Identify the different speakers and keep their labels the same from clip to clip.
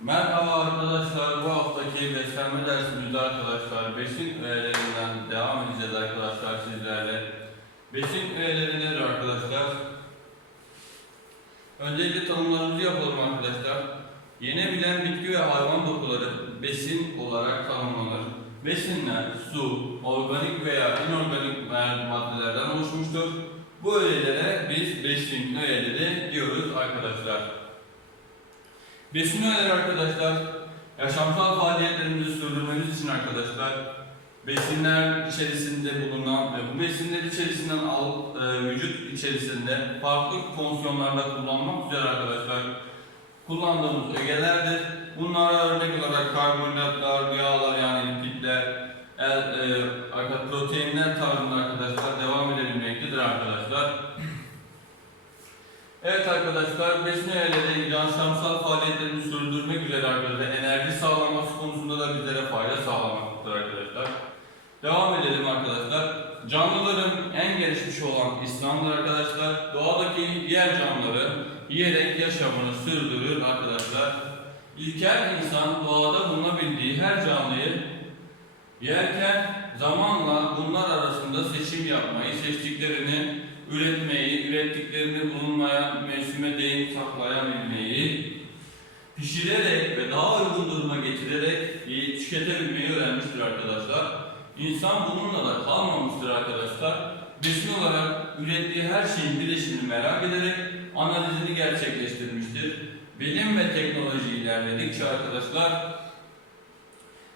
Speaker 1: Merhaba arkadaşlar, bu haftaki beslenme dersimizde arkadaşlar besin öğelerinden devam edeceğiz arkadaşlar sizlerle. Besin öğeleri nedir arkadaşlar? Öncelikle tanımlarımızı yapalım arkadaşlar. Yenebilen bitki ve hayvan dokuları besin olarak tanımlanır. Besinler su, organik veya inorganik maddelerden oluşmuştur. Bu öğelere biz besin öğeleri diyoruz arkadaşlar. Besin öğeleri arkadaşlar, yaşamsal faaliyetlerimizi sürdürmemiz için arkadaşlar, besinler içerisinde bulunan ve bu besinler içerisinden al, e, vücut içerisinde farklı fonksiyonlarda kullanmak üzere arkadaşlar kullandığımız ögelerdir. Bunlara örnek olarak karbonhidratlar, yağlar arkadaşlar, besin öğeleri yaşamsal faaliyetlerimizi sürdürmek üzere arkadaşlar enerji sağlaması konusunda da bizlere fayda sağlamaktadır arkadaşlar. Devam edelim arkadaşlar. Canlıların en gelişmiş olan İslam'dır arkadaşlar. Doğadaki diğer canlıları yiyerek yaşamını sürdürür arkadaşlar. İlkel insan doğada bulunabildiği her canlıyı yerken zamanla bunlar arasında seçim yapmayı, seçtiklerini üretmeyi, ürettiklerini bulunmaya mevsime değin saklayabilmeyi, pişirerek ve daha uygun duruma getirerek tüketebilmeyi öğrenmiştir arkadaşlar. İnsan bununla da kalmamıştır arkadaşlar. Besin olarak ürettiği her şeyin bileşimini merak ederek analizini gerçekleştirmiştir. Bilim ve teknoloji ilerledikçe arkadaşlar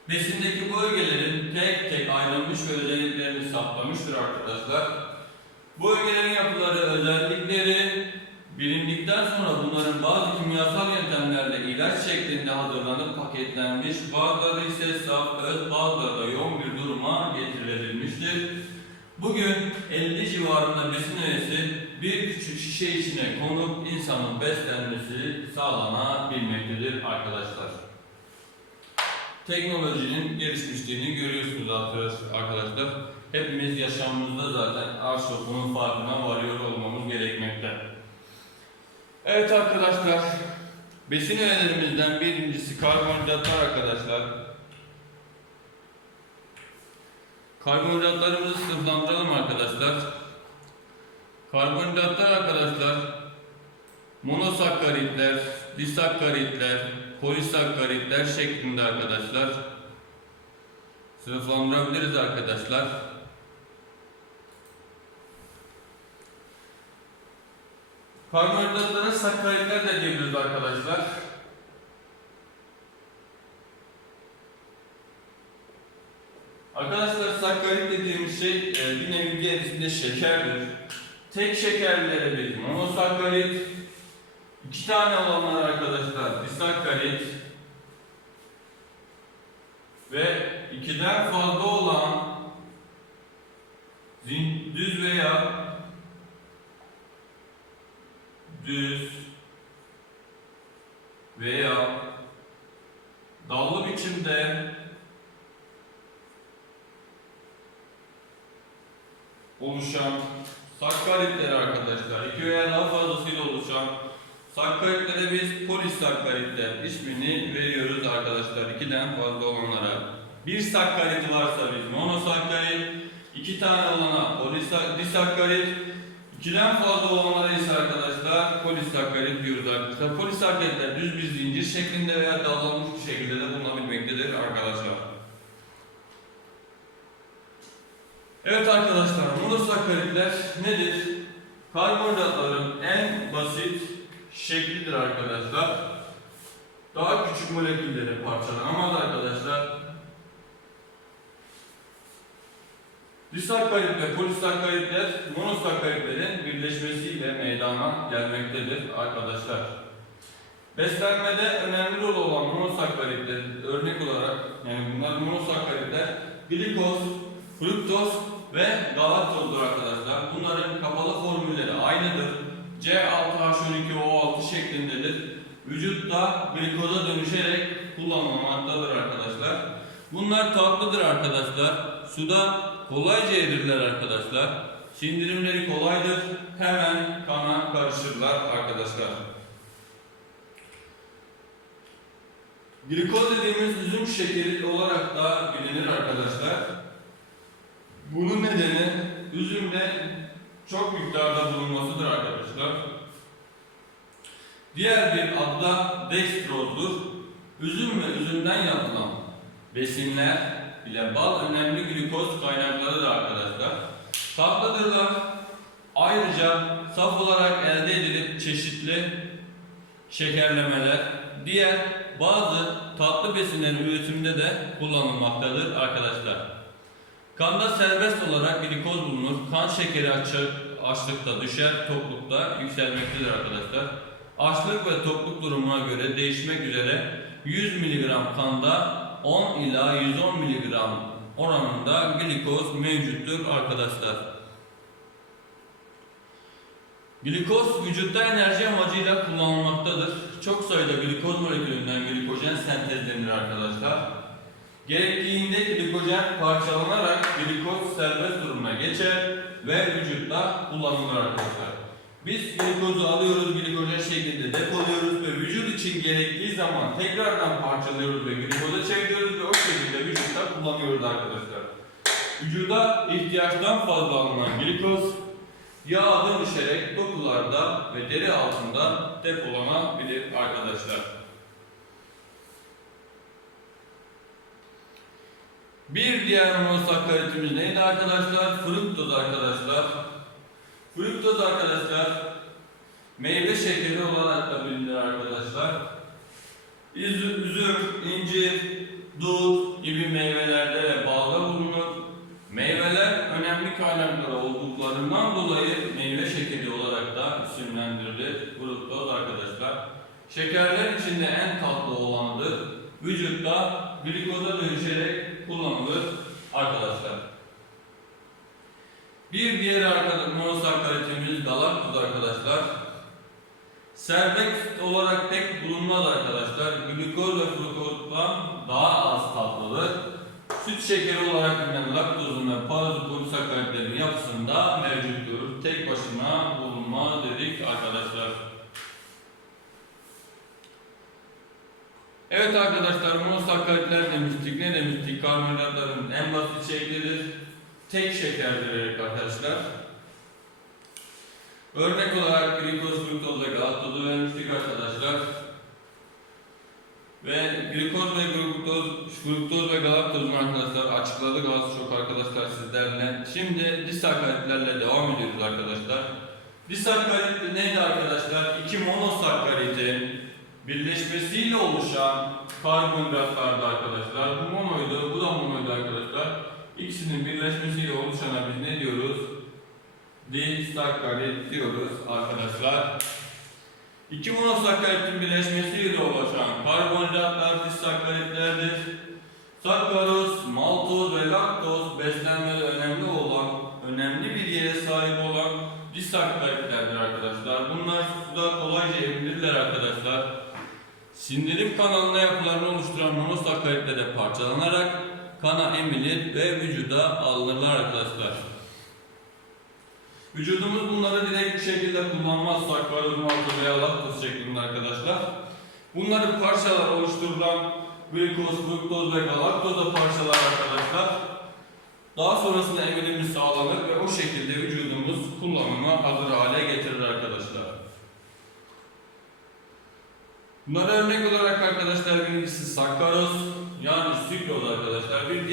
Speaker 1: besindeki bu ögelerin tek tek ayrılmış ve özelliklerini saptamıştır arkadaşlar. Bu ögelerin yapıları, özellikleri bilindikten sonra bunların bazı kimyasal yöntemlerle ilaç şeklinde hazırlanıp paketlenmiş, bazıları ise saf, öz, bazıları da yoğun bir duruma getirilmiştir. Bugün 50 civarında besin öğesi bir küçük şişe içine konup insanın beslenmesi sağlanabilmektedir arkadaşlar. Teknolojinin gelişmişliğini görüyorsunuz arkadaşlar. Hepimiz yaşamımızda zaten az çok bunun farkına varıyor olmamız gerekmekte. Evet arkadaşlar, besin öğelerimizden birincisi karbonhidratlar arkadaşlar. Karbonhidratlarımızı sınıflandıralım arkadaşlar. Karbonhidratlar arkadaşlar, monosakkaritler, disakkaritler, polisakkaritler şeklinde arkadaşlar sınıflandırabiliriz arkadaşlar. Karbonhidratlara sakkaritler de diyebiliriz arkadaşlar. Arkadaşlar sakkarit dediğimiz şey e, bir nevi diğer ismi de şekerdir. Tek şekerlere bir monosakkarit, iki tane olanlar arkadaşlar disakkarit ve ikiden fazla olan düz veya düz veya dallı biçimde oluşan sakkaritler arkadaşlar. iki veya daha fazlasıyla oluşan sakkaritlere biz polisakkaritler ismini veriyoruz arkadaşlar. ikiden fazla olanlara. Bir sakkarit varsa biz monosakkarit, iki tane olana polisakkarit, İkiden fazla olanlara ise arkadaşlar polisakkarit diyoruz arkadaşlar. Polisakkaritler düz bir zincir şeklinde veya dallanmış bir şekilde de bulunabilmektedir arkadaşlar. Evet arkadaşlar, monosakkaritler nedir? Karbonhidratların en basit şeklidir arkadaşlar. Daha küçük molekülleri parçalanamaz arkadaşlar. Disakkarit ve polisakkaritler monosakkaritlerin birleşmesiyle meydana gelmektedir arkadaşlar. Beslenmede önemli rol olan monosakkaritler örnek olarak yani bunlar monosakkaritler glikoz, fruktoz ve galaktozdur arkadaşlar. Bunların kapalı formülleri aynıdır. C6H12O6 şeklindedir. Vücutta glikoza dönüşerek kullanılmaktadır arkadaşlar. Bunlar tatlıdır arkadaşlar. Suda kolayca erirler arkadaşlar. Sindirimleri kolaydır. Hemen kana karışırlar arkadaşlar. Glikoz dediğimiz üzüm şekeri olarak da bilinir arkadaşlar. Bunun nedeni üzümde çok miktarda bulunmasıdır arkadaşlar. Diğer bir adı da dekstrozdur. Üzüm ve üzümden yapılan besinler ile bal önemli glikoz kaynaklarıdır arkadaşlar. Tatlıdırlar. Ayrıca saf olarak elde edilip çeşitli şekerlemeler, diğer bazı tatlı besinlerin üretiminde de kullanılmaktadır arkadaşlar. Kanda serbest olarak glikoz bulunur. Kan şekeri açık, açlıkta düşer, toklukta yükselmektedir arkadaşlar. Açlık ve tokluk durumuna göre değişmek üzere 100 mg kanda 10 ila 110 mg oranında glikoz mevcuttur arkadaşlar. Glikoz vücutta enerji amacıyla kullanılmaktadır. Çok sayıda glikoz molekülünden glikojen sentezlenir arkadaşlar. Gerektiğinde glikojen parçalanarak glikoz serbest durumuna geçer ve vücutta kullanılır arkadaşlar. Biz glikozu alıyoruz, glikojen şeklinde depoluyoruz ve vücut için gerektiği zaman tekrardan parçalıyoruz ve glikoza çeviriyoruz ve o şekilde vücutta kullanıyoruz arkadaşlar. Vücuda ihtiyaçtan fazla alınan glikoz Yağ dönüşerek dokularda ve deri altında depolanabilir arkadaşlar. Bir diğer monosakkaritimiz neydi arkadaşlar? Fruktoz arkadaşlar. Fruktoz arkadaşlar meyve şekeri olarak da bilinir arkadaşlar. Üzüm, üzüm, incir, dut gibi meyvelerde ve bulunur. Meyveler önemli kaynakları olduklarından dolayı meyve şekeri olarak da isimlendirilir fruktoz arkadaşlar. Şekerler içinde en tatlı olanıdır. Vücutta glikoza dönüşerek kullanılır arkadaşlar. Bir diğer arkadaş monosakkaritimiz galaktoz arkadaşlar. Serbest olarak pek bulunmaz arkadaşlar. Glikoz ve fruktozdan daha az tatlıdır. Süt şekeri olarak bilinen laktozun ve parazitopolisakkaritlerin yapısında mevcuttur. Tek başına bulunma dedik arkadaşlar. Evet arkadaşlar monosakkaritler demiştik. Ne demiştik? Karbonhidratların en basit şeklidir. Tek şekerdir arkadaşlar. Örnek olarak glikoz, fruktoz ve galaktozu vermiştik arkadaşlar. Ve glikoz ve fruktoz, fruktoz ve galaktozun arkadaşlar açıkladık az çok arkadaşlar sizlerle. Şimdi disakkaritlerle devam ediyoruz arkadaşlar. Disakkarit neydi arkadaşlar? İki monosakkaritin birleşmesiyle oluşan karbonhidratlardı arkadaşlar. Bu monoydu, bu da monoydu arkadaşlar. İkisinin birleşmesiyle oluşana biz ne diyoruz? Disakkarit diyoruz arkadaşlar. İki monosakkaritin birleşmesiyle oluşan karbonhidratlar disakkaritlerdir. Sakkaroz, maltoz ve laktoz beslenmede önemli olan, önemli bir yere sahip olan disakkaritlerdir arkadaşlar. Bunlar suda kolayca emilirler arkadaşlar. Sindirim kanalına yapılarını oluşturan monosakkaritlere parçalanarak kana emilir ve vücuda alınırlar arkadaşlar. Vücudumuz bunları direkt bir şekilde kullanmaz. Sakkaroz, maltoz veya laktoz şeklinde arkadaşlar. Bunları parçalar oluşturulan glikoz, fruktoz ve galaktoza parçalar arkadaşlar. Daha sonrasında emilimi sağlanır ve o şekilde vücudumuz kullanıma hazır hale getirir arkadaşlar. Bunlara örnek olarak arkadaşlar birincisi sakkaroz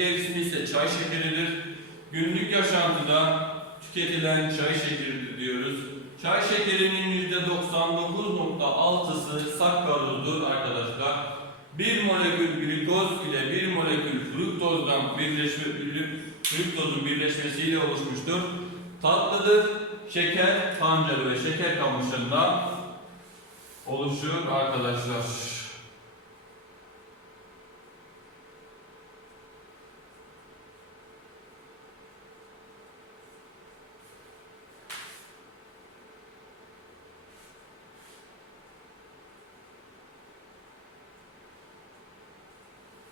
Speaker 1: arkadaşlar. Bir diğer ismi ise çay şekeridir. Günlük yaşantıda tüketilen çay şekeri diyoruz. Çay şekerinin %99.6'sı sakkarozdur arkadaşlar. Bir molekül glikoz ile bir molekül fruktozdan birleşme, fruktozun birleşmesiyle oluşmuştur. Tatlıdır. Şeker pancarı ve şeker kamışından oluşur arkadaşlar.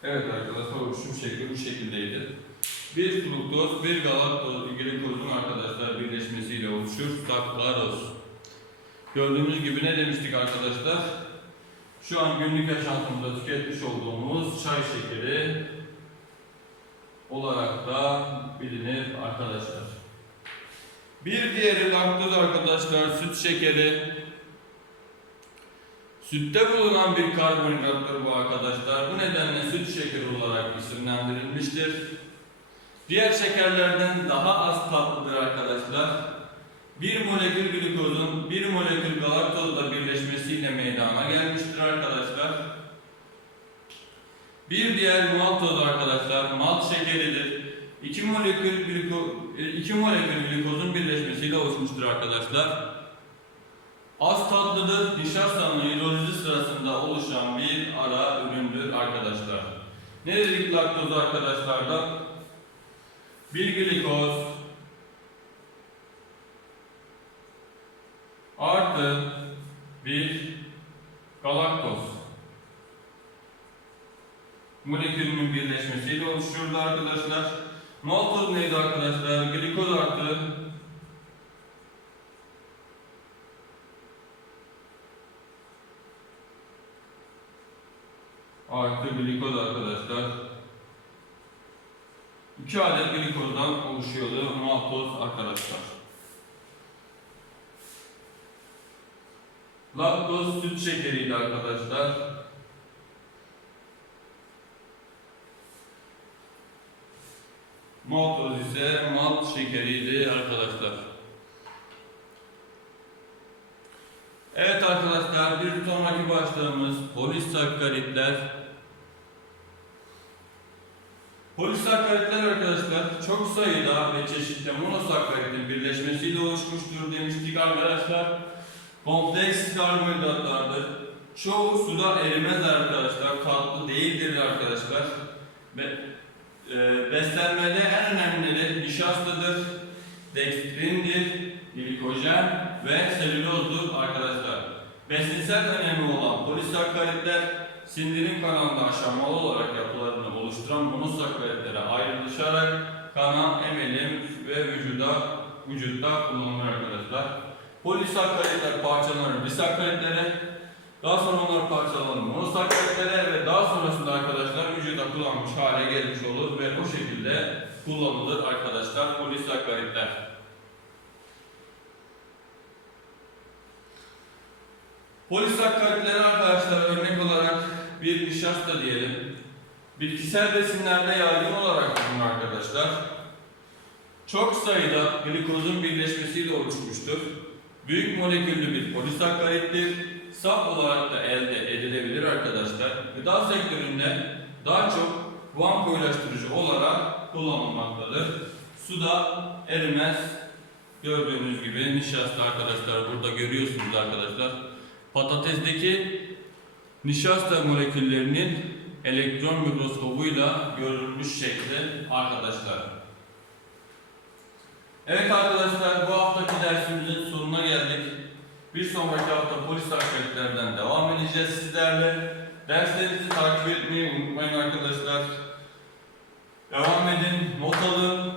Speaker 1: Evet arkadaşlar oluşum şekli bu şekildeydi. Bir fruktoz, bir galaktoz, glikozun arkadaşlar birleşmesiyle oluşur sakkaroz. Gördüğümüz gibi ne demiştik arkadaşlar? şu an günlük yaşantımızda tüketmiş olduğumuz çay şekeri olarak da bilinir arkadaşlar. Bir diğeri laktoz arkadaşlar süt şekeri. Sütte bulunan bir karbonhidrattır bu arkadaşlar. Bu nedenle süt şekeri olarak isimlendirilmiştir. Diğer şekerlerden daha az tatlıdır arkadaşlar. Bir molekül glikozun bir molekül galaktozla birleşmesiyle meydana gelmiştir arkadaşlar. Bir diğer maltoz arkadaşlar malt şekeridir. İki molekül gliko, e, iki molekül glikozun birleşmesiyle oluşmuştur arkadaşlar. Az tatlıdır, nişastanın hidrolizi sırasında oluşan bir ara üründür arkadaşlar. Ne dedik laktoz arkadaşlar da? Bir glikoz artı bir galaktoz molekülünün birleşmesiyle oluşuyordu arkadaşlar. Maltoz neydi arkadaşlar? Glikoz artı artı glikoz arkadaşlar. İki adet glikozdan oluşuyordu maltoz arkadaşlar. Laktoz süt şekeriydi arkadaşlar. Maltoz ise malt şekeriydi arkadaşlar. Evet arkadaşlar bir sonraki başlığımız polisakkaritler. Polisakkaritler arkadaşlar çok sayıda ve çeşitli monosakkaritin birleşmesiyle oluşmuştur demiştik arkadaşlar. Kompleks karbonhidratlardır. Çoğu suda erimez arkadaşlar. Tatlı değildir arkadaşlar. Ve e, beslenmede en önemlileri nişastadır, dekstrindir, glikojen ve selülozdur arkadaşlar. Besinsel önemi olan polisakkaritler sindirim kanalında aşamalı olarak yapılarını oluşturan monosakkaritlere ayrılışarak kana, emilim ve vücuda vücutta kullanılır arkadaşlar. Polisakkaritler parçalanır disakkaritlere, daha sonra onlar parçalanır monosakkaritlere ve daha sonrasında arkadaşlar vücuda kullanmış hale gelmiş olur ve o şekilde kullanılır arkadaşlar polisakkaritler. Polisakkaritleri arkadaşlar örnek olarak bir nişasta diyelim. Bitkisel besinlerde yaygın olarak bulunur arkadaşlar. Çok sayıda glikozun birleşmesiyle oluşmuştur. Büyük moleküllü bir polisakkarittir. Saf olarak da elde edilebilir arkadaşlar. Gıda sektöründe daha çok guan koyulaştırıcı olarak kullanılmaktadır. Suda erimez. Gördüğünüz gibi nişasta arkadaşlar burada görüyorsunuz arkadaşlar. Patatesteki nişasta moleküllerinin elektron mikroskobuyla görülmüş şekli arkadaşlar. Evet arkadaşlar bu haftaki dersimizin sonuna geldik. Bir sonraki hafta polis aktivitelerden devam edeceğiz sizlerle. Derslerinizi takip etmeyi unutmayın arkadaşlar. Devam edin, not alın.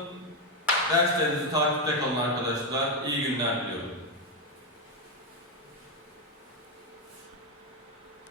Speaker 1: Derslerinizi takipte kalın arkadaşlar. İyi günler diliyorum.